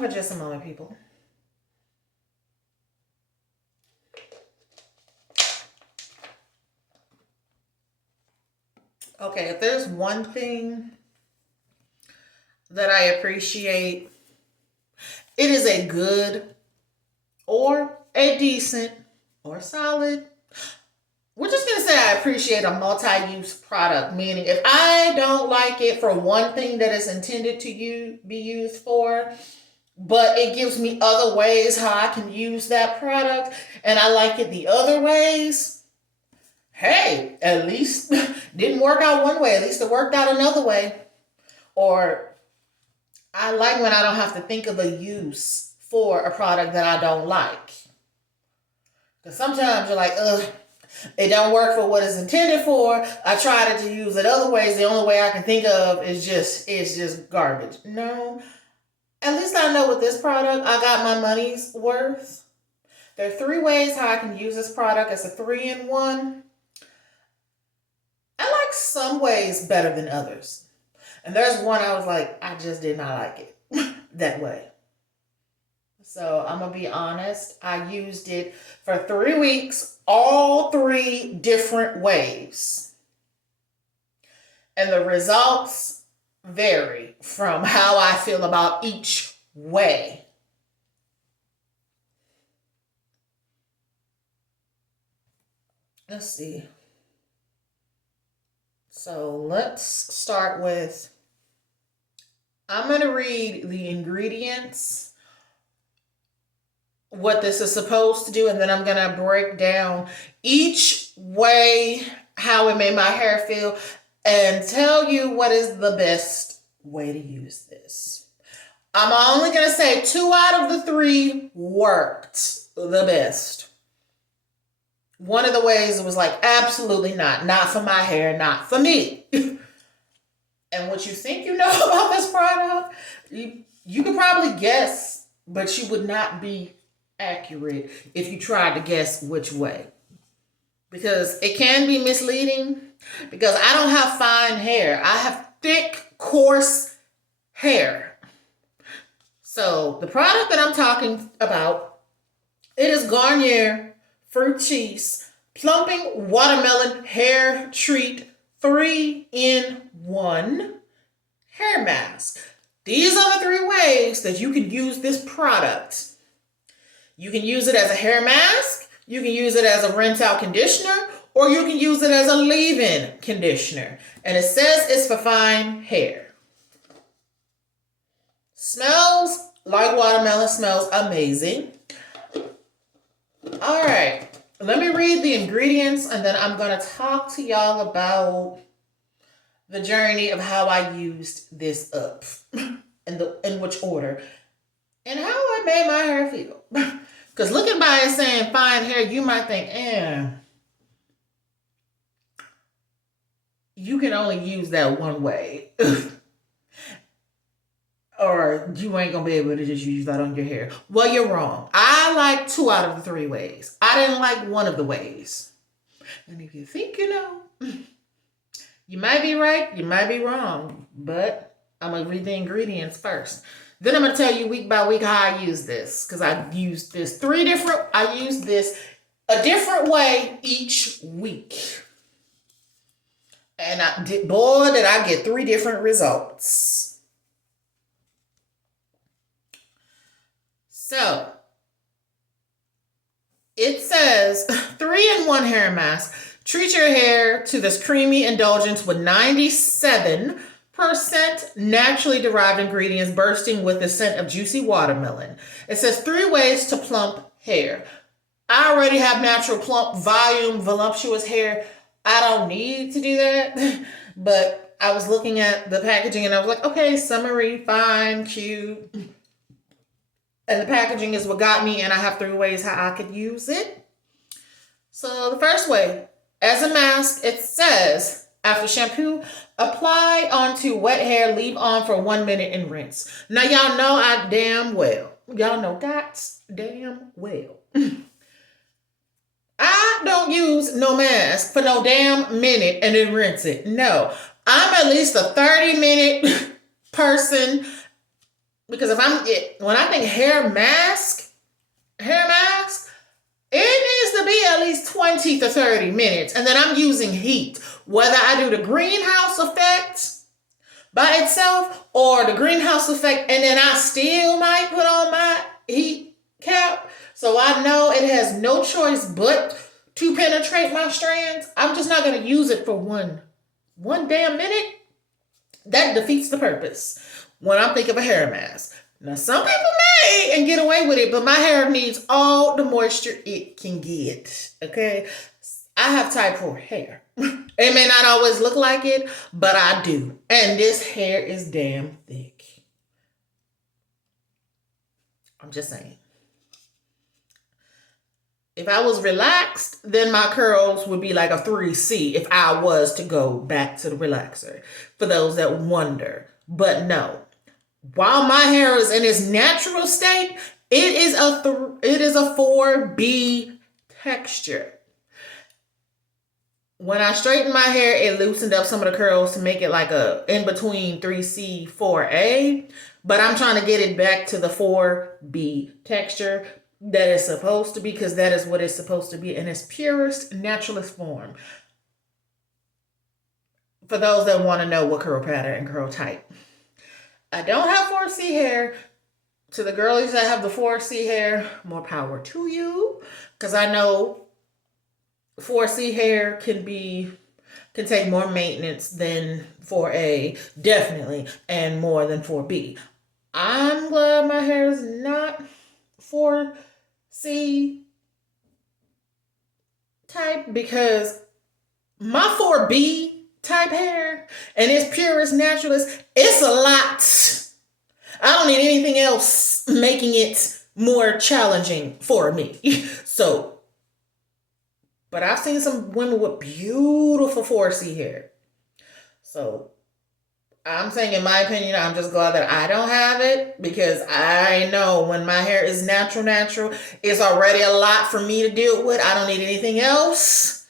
But just a moment, people. Okay, if there's one thing that I appreciate, it is a good or a decent or solid. We're just gonna say I appreciate a multi-use product, meaning if I don't like it for one thing that it's intended to be used for, but it gives me other ways how I can use that product, and I like it the other ways, hey, at least didn't work out one way, at least it worked out another way. Or I like when I don't have to think of a use for a product that I don't like. Because sometimes you're like, ugh, it don't work for what it's intended for. I tried to use it other ways. The only way I can think of is just garbage. No. At least I know with this product, I got my money's worth. There are 3 ways how I can use this product. It's a 3-in-1. I like some ways better than others. And there's one I was like, I just did not like it that way. So I'm going to be honest. I used it for 3 weeks, all 3 different ways. And the results vary from how I feel about each way. Let's see. So let's start with, I'm going to read the ingredients, what this is supposed to do, and then I'm going to break down each way how it made my hair feel and tell you what is the best way to use this. I'm only going to say 2 out of the 3 worked the best. One of the ways it was like, absolutely not for my hair, not for me. And what you think you know about this product, you could probably guess, but you would not be accurate if you tried to guess which way. Because it can be misleading, because I don't have fine hair. I have thick, coarse hair. So the product that I'm talking about, it is Garnier Fructis Plumping Watermelon Hair Treat 3-in-1 hair mask. These are the 3 ways that you can use this product. You can use it as a hair mask, you can use it as a rinse out conditioner, or you can use it as a leave-in conditioner. And it says it's for fine hair. Smells like watermelon, smells amazing. All right, let me read the ingredients, and then I'm going to talk to y'all about the journey of how I used this up in which order and how I made my hair feel. Because looking by it saying fine hair, you might think, you can only use that one way. Or you ain't going to be able to just use that on your hair. Well, you're wrong. I like 2 out of the 3 ways. I didn't like one of the ways. And if you think you know, you might be right, you might be wrong. But I'm going to read the ingredients first. Then I'm going to tell you week by week how I use this. Because I used this a different way each week. And boy, did I get 3 different results. So, it says 3-in-1 hair mask. Treat your hair to this creamy indulgence with 97% naturally derived ingredients bursting with the scent of juicy watermelon. It says 3 ways to plump hair. I already have natural plump, volume, voluptuous hair. I don't need to do that. But I was looking at the packaging and I was like, okay, summery, fine, cute. And the packaging is what got me, and I have 3 ways how I could use it. So the first way, as a mask, it says, after shampoo, apply onto wet hair, leave on for 1 minute and rinse. Now, y'all know y'all know that's damn well. I don't use no mask for no damn minute and then rinse it. No, I'm at least a 30-minute person. Because when I think hair mask, it needs to be at least 20 to 30 minutes. And then I'm using heat. Whether I do the greenhouse effect by itself or the greenhouse effect, and then I still might put on my heat cap. So I know it has no choice but to penetrate my strands. I'm just not going to use it for one damn minute. That defeats the purpose when I'm thinking of a hair mask. Now, some people may and get away with it, but my hair needs all the moisture it can get. Okay? I have type 4 hair. It may not always look like it, but I do. And this hair is damn thick. I'm just saying. If I was relaxed, then my curls would be like a 3C if I was to go back to the relaxer. For those that wonder. But no. While my hair is in its natural state, it is a 4B texture. When I straightened my hair, it loosened up some of the curls to make it like a in between 3C, 4A. But I'm trying to get it back to the 4B texture that it's supposed to be, because that is what it's supposed to be in its purest, naturalist form. For those that want to know what curl pattern and curl type. I don't have 4C hair. To the girlies that have the 4C hair, more power to you. Because I know 4C hair can take more maintenance than 4A, definitely, and more than 4B. I'm glad my hair is not 4C type, because my 4B type hair and its purest naturalist, it's a lot. I don't need anything else making it more challenging for me. So, but I've seen some women with beautiful 4C hair. So I'm saying, in my opinion, I'm just glad that I don't have it, because I know when my hair is natural, it's already a lot for me to deal with. I don't need anything else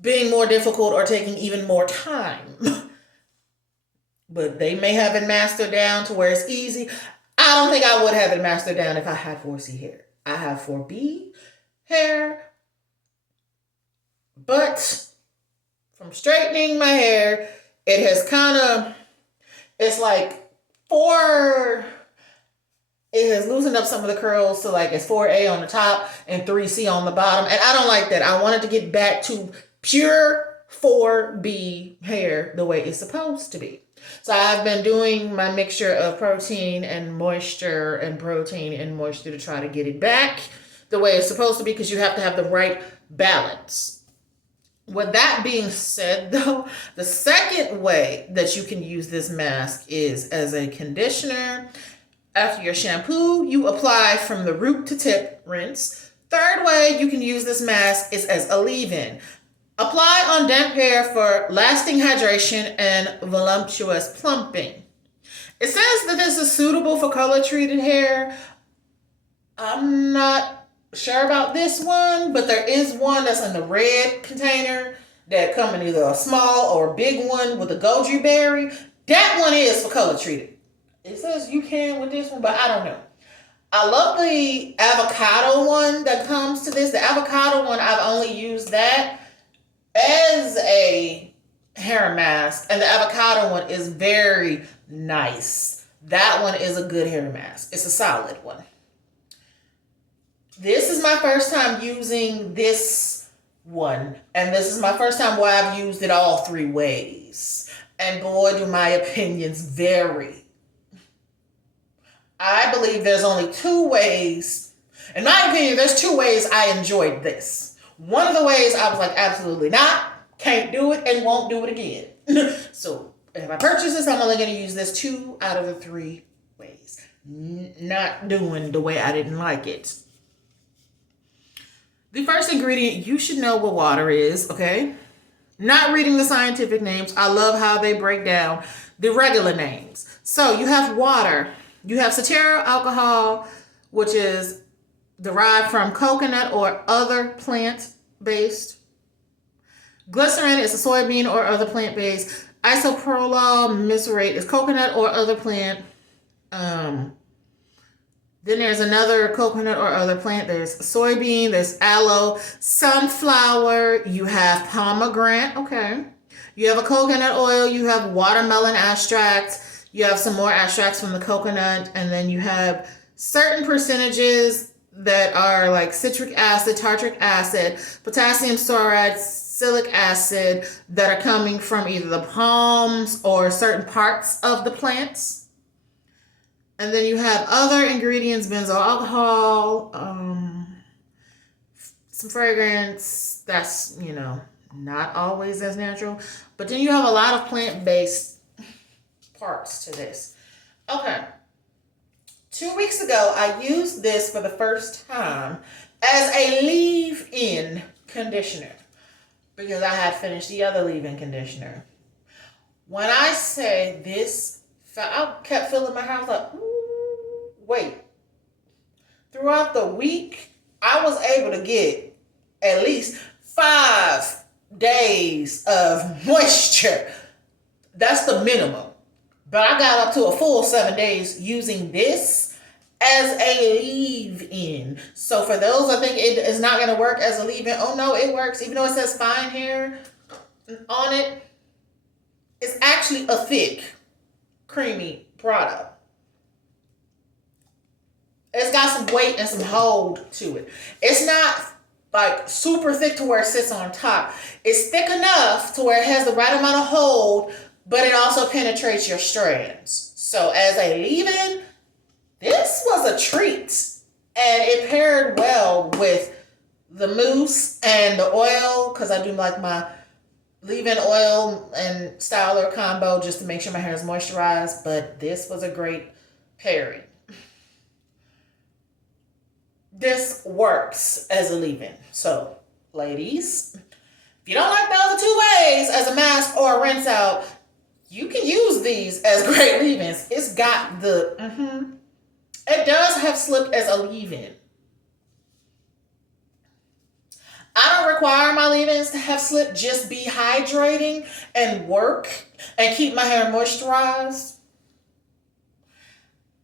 being more difficult or taking even more time. But they may have it mastered down to where it's easy. I don't think I would have it mastered down if I had 4C hair. I have 4B hair. But from straightening my hair, it has it's like it has loosened up some of the curls to like it's 4A on the top and 3C on the bottom. And I don't like that. I wanted to get back to pure 4B hair the way it's supposed to be. So I've been doing my mixture of protein and moisture and protein and moisture to try to get it back the way it's supposed to be, because you have to have the right balance. With that being said, though, the second way that you can use this mask is as a conditioner. After your shampoo, you apply from the root to tip, rinse. Third way you can use this mask is as a leave-in. Apply on damp hair for lasting hydration and voluptuous plumping. It says that this is suitable for color-treated hair. I'm not sure about this one, but there is one that's in the red container that come in either a small or a big one with a goji berry. That one is for color-treated. It says you can with this one, but I don't know. I love the avocado one that comes to this. The avocado one, I've only used that as a hair mask, and the avocado one is very nice. That one is a good hair mask. It's a solid one. This is my first time using this one, and this is my first time where I've used it all 3 ways. And boy, do my opinions vary. I believe there's only 2 ways. In my opinion, there's 2 ways I enjoyed this. One of the ways I was like, absolutely not, can't do it, and won't do it again. So if I purchase this, I'm only going to use this 2 out of the 3 ways. Not doing the way I didn't like it. The first ingredient, you should know what water is, okay? Not reading the scientific names. I love how they break down the regular names. So you have water. You have cetearyl alcohol, which is derived from coconut or other plant-based. Glycerin is a soybean or other plant-based. Isopropyl mesylate is coconut or other plant. Then there's another coconut or other plant. There's soybean, there's aloe, sunflower, you have pomegranate, okay. You have a coconut oil, you have watermelon extracts, you have some more extracts from the coconut, and then you have certain percentages that are like citric acid, tartric acid, potassium chloride, salicylic acid that are coming from either the palms or certain parts of the plants. And then you have other ingredients, benzoyl alcohol, some fragrance that's, not always as natural. But then you have a lot of plant-based parts to this. Okay. 2 weeks ago, I used this for the first time as a leave-in conditioner because I had finished the other leave-in conditioner. When I say this, I kept feeling my hair. I was like, ooh, wait. Throughout the week, I was able to get at least 5 days of moisture. That's the minimum. But I got up to a full 7 days using this as a leave-in. So for those that think it is not going to work as a leave-in, oh no, it works. Even though it says fine hair on it, it's actually a thick, creamy product. It's got some weight and some hold to it. It's not like super thick to where it sits on top. It's thick enough to where it has the right amount of hold, but it also penetrates your strands. So as a leave-in, this was a treat. And it paired well with the mousse and the oil, because I do like my leave-in oil and styler combo just to make sure my hair is moisturized. But this was a great pairing. This works as a leave-in. So, ladies, if you don't like the other 2 ways, as a mask or a rinse out, you can use these as great leave-ins. It's got the, It does have slip as a leave-in. I don't require my leave-ins to have slip, just be hydrating and work and keep my hair moisturized.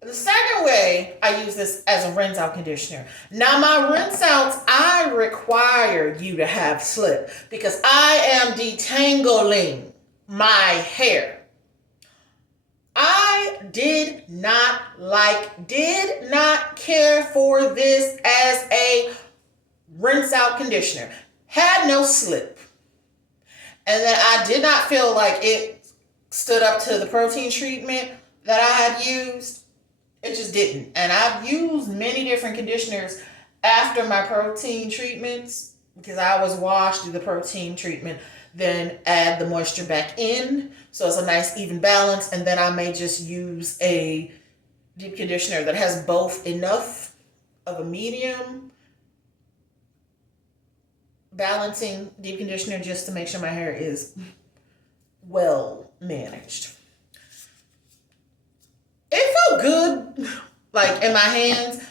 The second way I use this as a rinse out conditioner. Now my rinse outs, I require you to have slip because I am detangling my hair. I did not care for this as a rinse out conditioner. Had no slip. And then I did not feel like it stood up to the protein treatment that I had used. It just didn't. And I've used many different conditioners after my protein treatments because I was washed, do the protein treatment, then add the moisture back in. So it's a nice even balance. And then I may just use a deep conditioner that has both enough of a medium balancing deep conditioner just to make sure my hair is well managed. It felt good, like in my hands.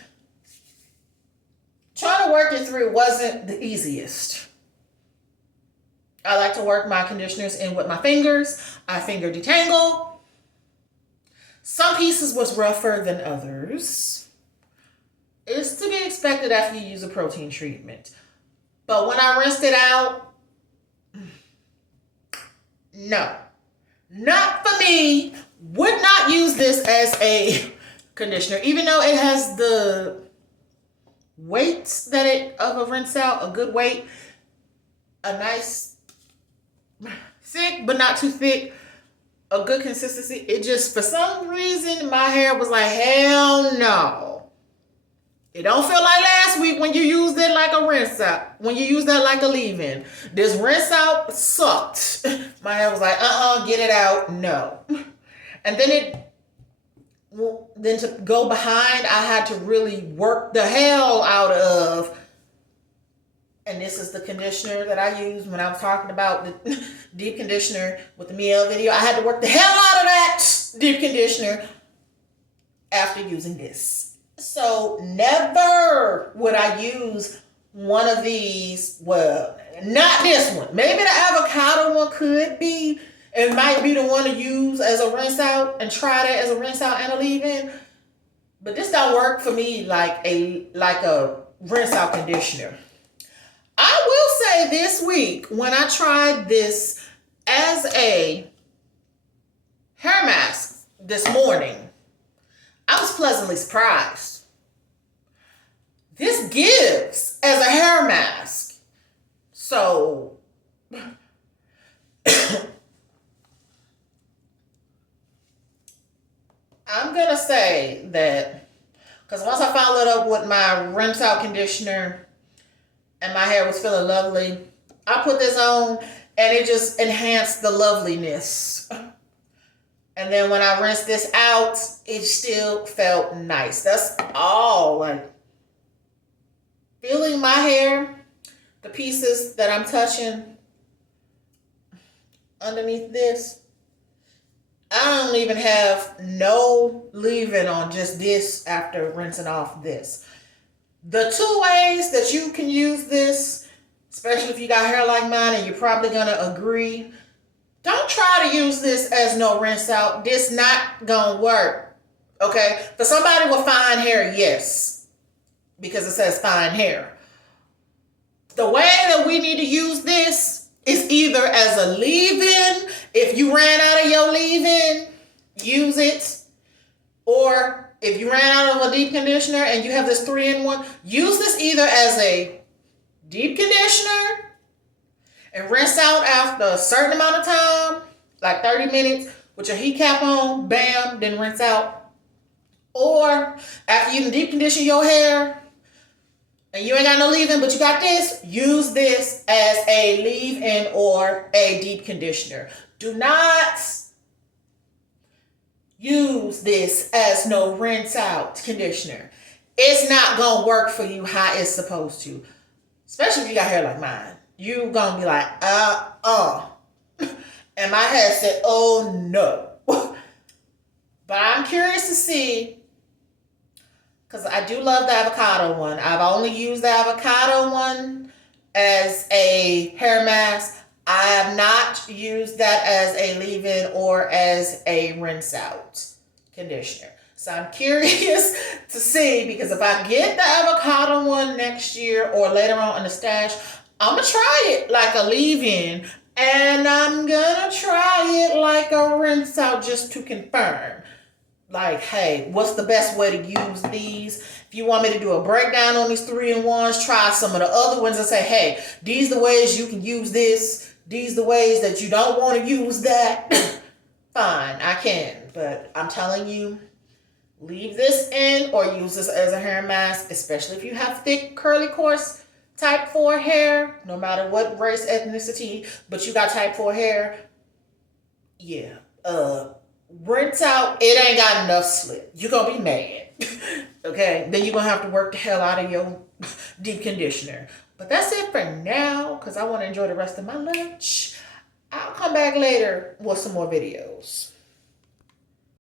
Trying to work it through wasn't the easiest. I like to work my conditioners in with my fingers. I finger detangle. Some pieces was rougher than others. It's to be expected after you use a protein treatment. But when I rinsed it out, no. Not for me. Would not use this as a conditioner, even though it has the weight that it of a rinse out, a good weight, a nice thick but not too thick, a good consistency. It just, for some reason, my hair was like, hell no. It don't feel like last week when you used it like a rinse out, when you used that like a leave-in. This rinse out sucked. My hair was like, get it out, no. And then to go behind, I had to really work the hell out of, and this is the conditioner that I used when I was talking about the deep conditioner with the Miel video. I had to work the hell out of that deep conditioner after using this. So never would I use one of these, well, not this one. Maybe the avocado one could be. It might be the one to use as a rinse out and try that as a rinse out and a leave-in. But this don't work for me like a rinse out conditioner. I will say this week when I tried this as a hair mask this morning, I was pleasantly surprised. This gives as a hair mask. So I'm going to say that, because once I followed up with my rinse out conditioner and my hair was feeling lovely, I put this on and it just enhanced the loveliness. And then when I rinsed this out, it still felt nice. That's all. Like, feeling my hair, the pieces that I'm touching underneath this, I don't even have no leave-in on just this after rinsing off this. The two ways that you can use this, especially if you got hair like mine, and you're probably going to agree, don't try to use this as no rinse out. This not going to work. Okay? For somebody with fine hair, yes. Because it says fine hair. The way that we need to use this is either as a leave-in. If you ran out of your leave-in, use it. Or if you ran out of a deep conditioner and you have this 3-in-1, use this either as a deep conditioner and rinse out after a certain amount of time, like 30 minutes, with your heat cap on, bam, then rinse out. Or after you deep condition your hair and you ain't got no leave-in, but you got this, use this as a leave-in or a deep conditioner. Do not use this as no rinse out conditioner. It's not gonna work for you how it's supposed to. Especially if you got hair like mine. You gonna be like, And my hair said, oh no. But I'm curious to see, because I do love the avocado one. I've only used the avocado one as a hair mask. I have not used that as a leave-in or as a rinse out conditioner. So I'm curious to see, because if I get the avocado one next year or later on in the stash, I'm going to try it like a leave-in, and I'm going to try it like a rinse out just to confirm. Like, hey, what's the best way to use these? If you want me to do a breakdown on these 3-in-1s, try some of the other ones and say, hey, these are the ways you can use this. These are the ways that you don't want to use that. Fine, I can. But I'm telling you, leave this in or use this as a hair mask, especially if you have thick, curly, coarse type 4 hair, no matter what race, ethnicity, but you got type 4 hair. Yeah. Rinse out, it ain't got enough slip. You're going to be mad. Okay? Then you're going to have to work the hell out of your deep conditioner. But that's it for now, because I want to enjoy the rest of my lunch. I'll come back later with some more videos.